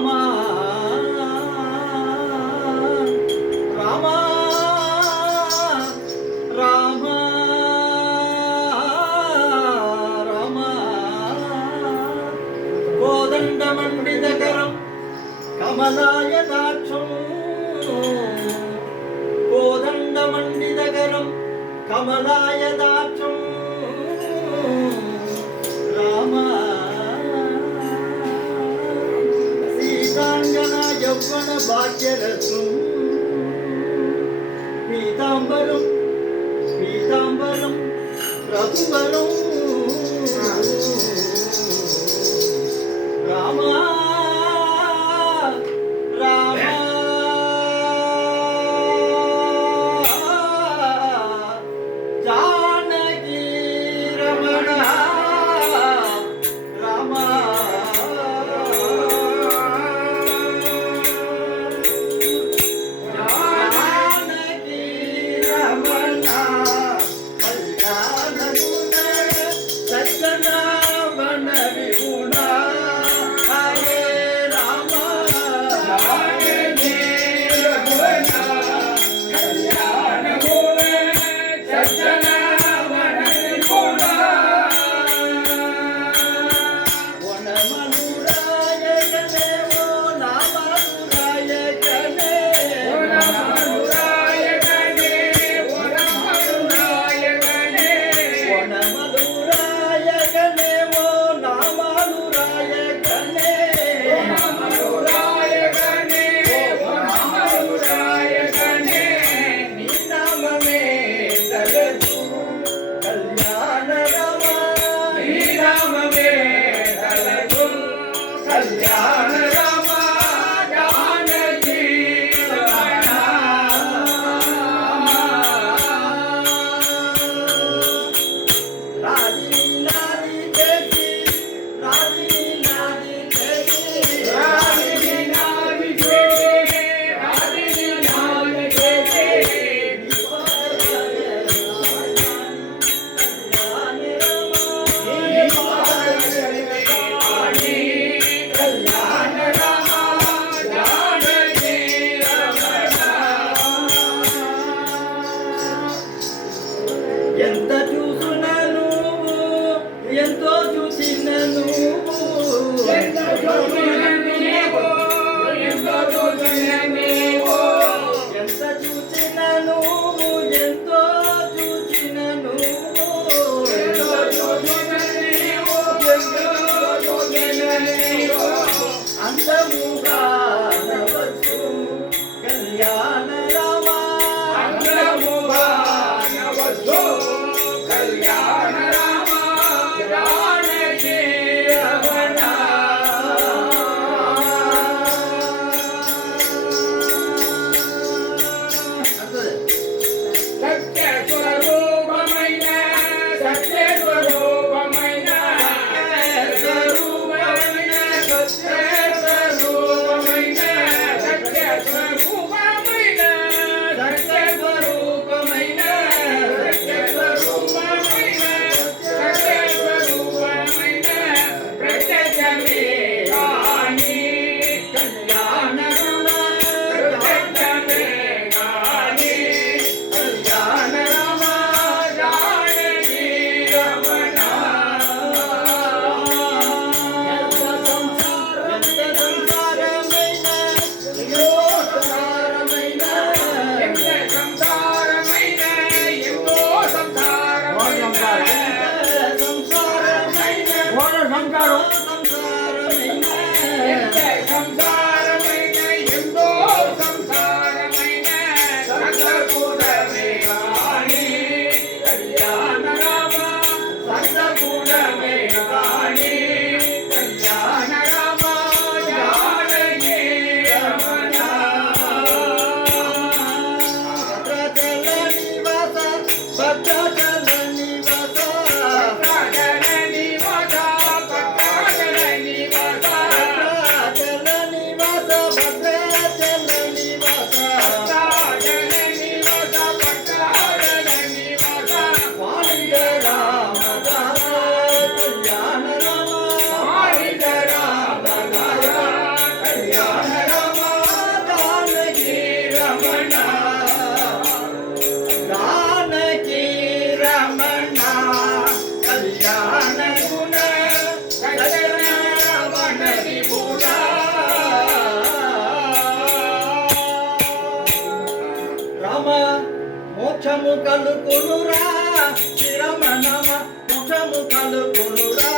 ராமா ராமா ராமா ராமா கோதண்ட மண்டிதகரம் கமலாயதாட்சம் கோதண்ட மண்டிதகரம் கமலாயதாட்சம் ராமா சீதாஞ்சனா யௌவன பாக்யரசும் பீதாம்பரம் பீதாம்பரம் ரகுவரம் ராமா ராமா ஜானகி ரமண ராமா ஜானகி ரமண கல்யாண குண சஜ்ஜன வன விகுண ஹரே ராமா ஜானகி ரமண கல்யாண குண சஜ்ஜன வன விகுண வனமனுராயகனே ஓ நாமனுராயகனே வனமனுராயகனே வனமனுராயகனே வனமனுராயகனே ஓ நாமனுராயகனே வனமனுராயகனே வனமனுராயகனே நீ நாமமே தலது கல்யாண ராமா நீ நாமமே தலது கல்யாண ராமா ஜானகி ரமண ராதி நாதி தேசி ராதி நாதி தேசி ராதி நாதி தேசி ராதி நாதி தேசி கல்யாண ராமா ஜானகி ரமண ఎంత చూసినా నువ్వు ఎంతో చూసిన నువ్వు ఎంత చూసిన నీవు ఎంతో చూసిన నీవు ఎంత చూసిన నువ్వు ఎంతో చూసిన నువ్వు ఎంతో చూసిన నీవు ఎంతో చూసిన నీవు అందముగా నవచ్చు కళ్యాణ రామా అందముగా నవచ్చు కళ్యాణ రామా జానకి రమణ సత్యస్వరూపమైన సత్యస్వరూపమైన సత్యస్వరూపమైన సత్యస్వరూపమైన సత్యస్వరూపమైన సత్యస్వరూపమైన సత్యస్వరూపమైన సత్యస్వరూపమైన ప్రత్యక్షమే కాని కళ్యాణ రామా ప్రత్యక్షమే కాని కళ్యాణ రామా జానకి రమణ ఎంత సంసారమైన ఎంతో సంసారమైన ఎంతో సంసారమైన ఎంత సంసారమైన ఎంతో సంసారమైన సంగపురమే కాని కళ్యాణ రామా సంగపురమే కాని కళ్యాణ రామా జానకి రమణ భద్రాచల నివాస భద్రాచల నివాస భద్రాచల నివాస భద్రాచల నివాస భద్రాచల నివాస భద్రాచల నివాస భద్రాచల నివాస భద్రాచల నివాస వాణిద రామ కళ్యాణ రామ వాణిద రామ ముఖము కలుకొనురా శ్రీరామ నామ ముఖము కలుకొనురా